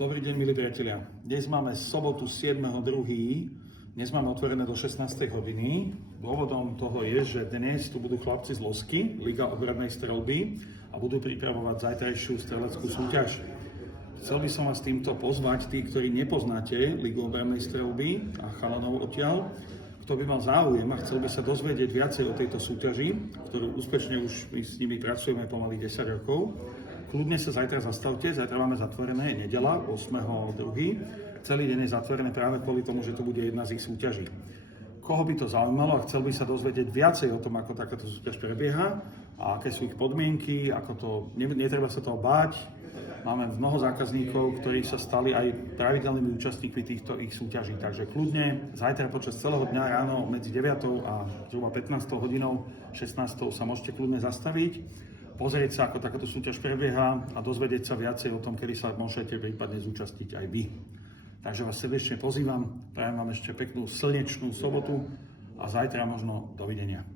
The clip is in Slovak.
Dobrý deň, milí priatelia. Dnes máme sobotu 7.2. Dnes máme otvorené do 16. hodiny. Dôvodom toho je, že dnes tu budú chlapci z Losky, Liga ohradnej streľby, a budú pripravovať zajtrajšiu streleckú súťaž. Chcel by som vás týmto pozvať, tí, ktorí nepoznáte Ligu ohradnej streľby a chalanov odtiaľ, kto by mal záujem a chcel by sa dozvedieť viacej o tejto súťaži, ktorú úspešne už my s nimi pracujeme pomaly 10 rokov. Kľudne sa zajtra zastavte, zajtra máme zatvorené, je nedeľa, 8.2. Celý deň je zatvorené práve kvôli tomu, že to bude jedna z ich súťaží. Koho by to zaujímalo a chcel by sa dozvedieť viacej o tom, ako takáto súťaž prebieha a aké sú ich podmienky, ako to, netreba sa toho báť. Máme mnoho zákazníkov, ktorí sa stali aj pravidelnými účastníkmi týchto ich súťaží. Takže kľudne, zajtra počas celého dňa ráno medzi 9. a zhruba 15. hodinou, 16. sa môžete kľudne zastaviť, pozrieť sa, ako takáto súťaž prebieha a dozvedieť sa viacej o tom, kedy sa môžete prípadne zúčastniť aj vy. Takže vás srdečne pozývam, prajem vám ešte peknú slnečnú sobotu a zajtra možno dovidenia.